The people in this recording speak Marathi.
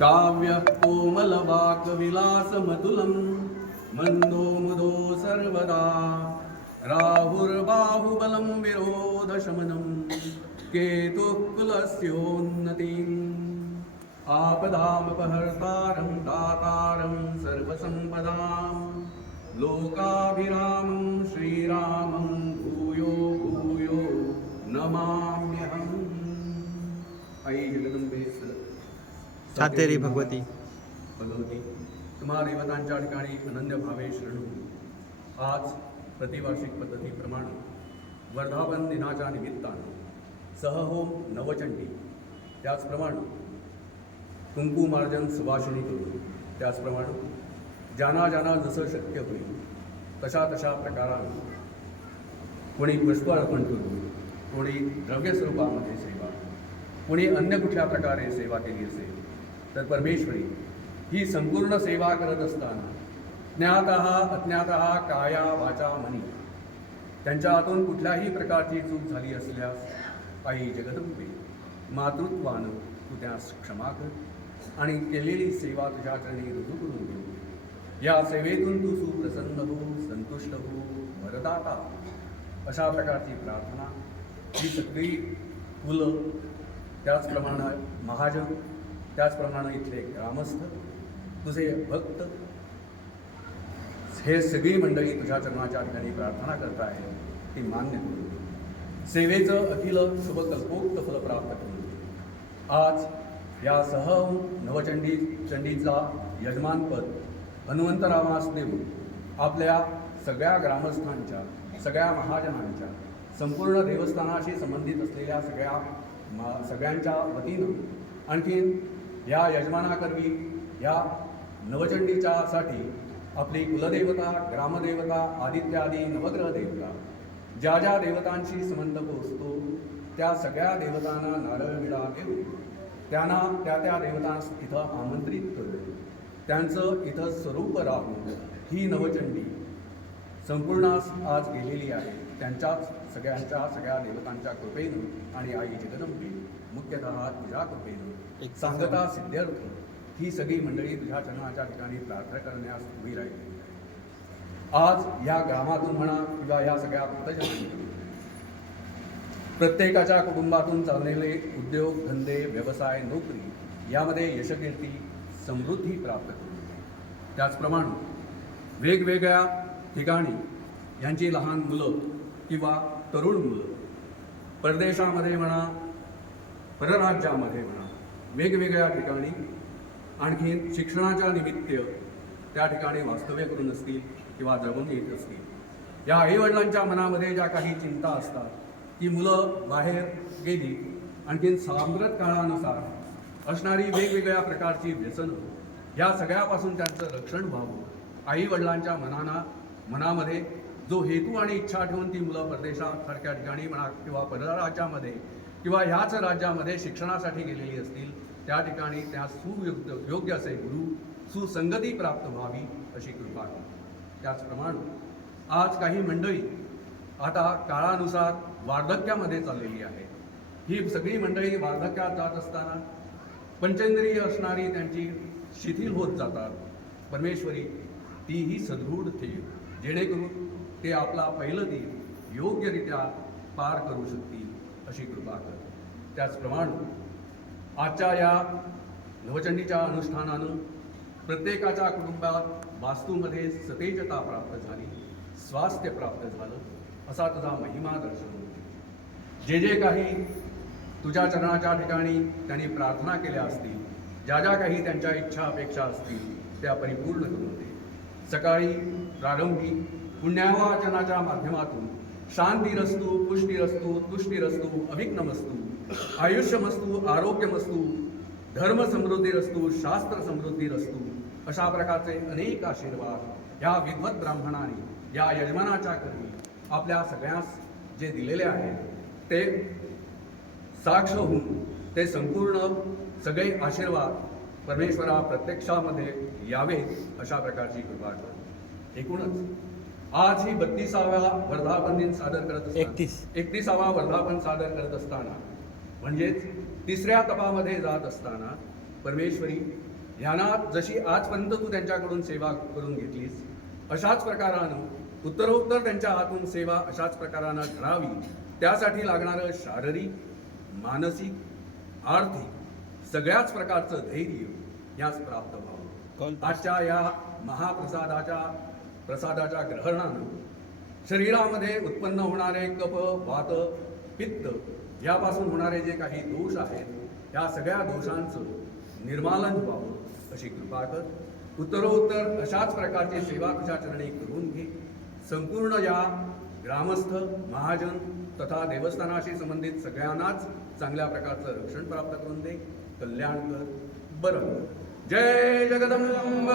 काव्य कोमलवाक्विलासमतुलं मन्दोमुदो सर्वदा राहुर्बाहुबलं विरोधशमनं केतुः कुलस्योन्नतिम् आपदामपहर्तारं दातारं सर्वसम्पदां लोकाभिरामं श्रीरामं भूयो भूयो नमाम्यहम्। आई जगदंबे सातेरी भगवती तुम्हा देवतांच्या ठिकाणी अनन्य भावे शरणू आज प्रतिवार्षिक पद्धतीप्रमाणे वर्धापन दिनाच्या निमित्तानं सहहोम नवचंडी, त्याचप्रमाणे कुंकुमार्जन सुभाषिणी करून, त्याचप्रमाणे ज्यांना ज्यांना जसं शक्य होईल तशा तशा प्रकाराने कोणी पुष्प अर्पण करून, कोणी द्रव्य स्वरूपामध्ये सेवा, कोणी अन्य कुठल्या प्रकारे सेवा केली असेल तर परमेश्वरी ही संपूर्ण सेवा करत असताना ज्ञातः अज्ञातः काया वाचा मनी त्यांच्या हातून कुठल्याही प्रकारची चूक झाली असल्यास आई जगदंबे मातृत्वानं तू त्यास क्षमा कर आणि केलेली सेवा तुझ्या चरणी रुजू करून घेऊ। या सेवेतून तू सुप्रसन्न हो, संतुष्ट हो, वरदाता अशा प्रकारची प्रार्थना ही सगळी मुलं, त्याचप्रमाणे महाजन, त्याचप्रमाणे इथले ग्रामस्थ, तुझे भक्त, हे सगळी मंडळी तुझ्या चरणाच्या ठिकाणी प्रार्थना करत आहे ती मान्य करून सेवेचं अखिल शुभकल्पोक्त फल प्राप्त करून आज या चंडीचा यजमानपद हनुमंतरावास देऊन आपल्या सगळ्या ग्रामस्थांच्या, सगळ्या महाजनांच्या, संपूर्ण देवस्थानाशी संबंधित असलेल्या सगळ्यांच्या वतीनं आणखीन या यजमानाकरवी या नवचंडीच्यासाठी आपली कुलदेवता, ग्रामदेवता, आदित्यादी नवग्रह देवता, ज्या ज्या देवतांशी संबंध पोचतो त्या सगळ्या देवतांना नारळ विडा घेऊन त्यांना त्या देवतांस इथं आमंत्रित करून त्यांचं इथं स्वरूप राहून ही नवचंडी संपूर्ण आज गेलेली आहे। त्यांच्याच सगळ्या देवतांच्या कृपेनं आणि आई जगदंबे मुख्यतः तुझ्या कृपेनं सांगता सिद्ध्यर्थ ही सगळी मंडळी तुझ्या चरणाच्या ठिकाणी प्रार्थना करण्यास उभी राहिली। आज या ग्रामातून म्हणा किंवा या सगळ्या भक्तजनांनी प्रत्येकाच्या कुटुंबातून चाललेले उद्योग, धंदे, व्यवसाय, नोकरी यामध्ये यशकीर्ती, समृद्धी प्राप्त करू। त्याचप्रमाणे वेगवेगळ्या ठिकाणी यांची लहान मुलं किंवा तरुण मुलं परदेशामध्ये म्हणा, परराज्यामध्ये म्हणा, वेगवेगळ्या ठिकाणी आणखीन शिक्षणाच्या निमित्त त्या ठिकाणी वास्तव्य करून असतील किंवा जगून येत असतील, या आईवडिलांच्या मनामध्ये ज्या काही चिंता असतात की मुलं बाहेर गेली, आणखीन साम्प्रत काळानुसार असणारी वेगवेगळ्या प्रकारची व्यसनं, या सगळ्यापासून त्यांचं रक्षण व्हावं, आईवडिलांच्या मनामध्ये जो हेतू आणि इच्छा ठेवून ती मुलं परदेशासारख्या ठिकाणी म्हणा किंवा परराज्यामध्ये किंवा ह्याच राज्यामध्ये शिक्षणासाठी गेलेली असतील त्या ठिकाणी त्या योग्य असे गुरु, सुसंगती प्राप्त व्हावी अशी कृपा करा। त्याचप्रमाणे आज काही मंडळी आता काळानुसार वार्धक्यामध्ये चाललेली आहे। ही सगळी मंडळी वार्धक्यात जात असताना पंचेंद्रिय असणारी त्यांची शिथिल होत जातात। परमेश्वरी तीही सदृढ ठेव, जेणेकरून ते आपला पहिलं दिन योग्यरित्या पार करू शकतील अशी कृपा कर। त्याचप्रमाणे आजच्या या नवचंडीच्या अनुष्ठानानं प्रत्येकाच्या कुटुंबात वास्तूमध्ये सतेजता प्राप्त झाली, स्वास्थ्य प्राप्त झालं असा तुझा महिमा दर्शन होते। जे जे काही तुझ्या चरणाच्या ठिकाणी त्यांनी प्रार्थना केल्या असतील, ज्या ज्या काही त्यांच्या इच्छा अपेक्षा असतील त्या परिपूर्ण करून दे। सकाळी प्रारंभी पुण्यावाचनाच्या माध्यमातून शांतीरस्तु, पुष्टीरस्तु, तुष्टीरस्तु, अभिघ्नमस्तु, आयुष्यमस्तु, आरोग्यमस्तु, धर्म समृद्धीरस्तु, शास्त्र समृद्धीरस्तु अशा प्रकारचे अनेक आशीर्वाद या विद्वत ब्राह्मणाने या यजमानाच्या करवी आपल्या सगळ्यांस जे दिलेले आहेत ते साक्ष होऊन ते संपूर्ण सगळे आशीर्वाद परमेश्वरा प्रत्यक्षामध्ये यावे अशा प्रकारची कृपा कर। एकूणच आज ही 32वा वर्धापन दिन सादर करत असताना 31वा वर्धापन सादर करत असताना म्हणजेच तिसऱ्या तपामध्ये जात असताना परमेश्वरी ह्यांना जशी आजपर्यंत तू त्यांच्याकडून सेवा करून घेतलीस अशाच प्रकारानं उत्तरोत्तर त्यांच्या हातून सेवा अशाच प्रकारानं घडावी, त्यासाठी लागणारं शारीरिक, मानसिक, आर्थिक सगळ्याच प्रकारचं धैर्य यास प्राप्त व्हावं. आजच्या या प्रसादाच्या ग्रहणानं शरीरामध्ये उत्पन्न होणारे कफ, वात, पित्त यापासून होणारे जे काही दोष आहेत या सगळ्या दोषांचं निर्मालन व्हावं अशी कृपा कर. उत्तरोत्तर अशाच प्रकारची सेवा तुझ्या चरणी करून घे. संपूर्ण या ग्रामस्थ, महाजन तथा देवस्थानाशी संबंधित सगळ्यांनाच चांगल्या प्रकारचं रक्षण प्राप्त करून दे. कल्याण कर, बरं कर. जय जगदंब.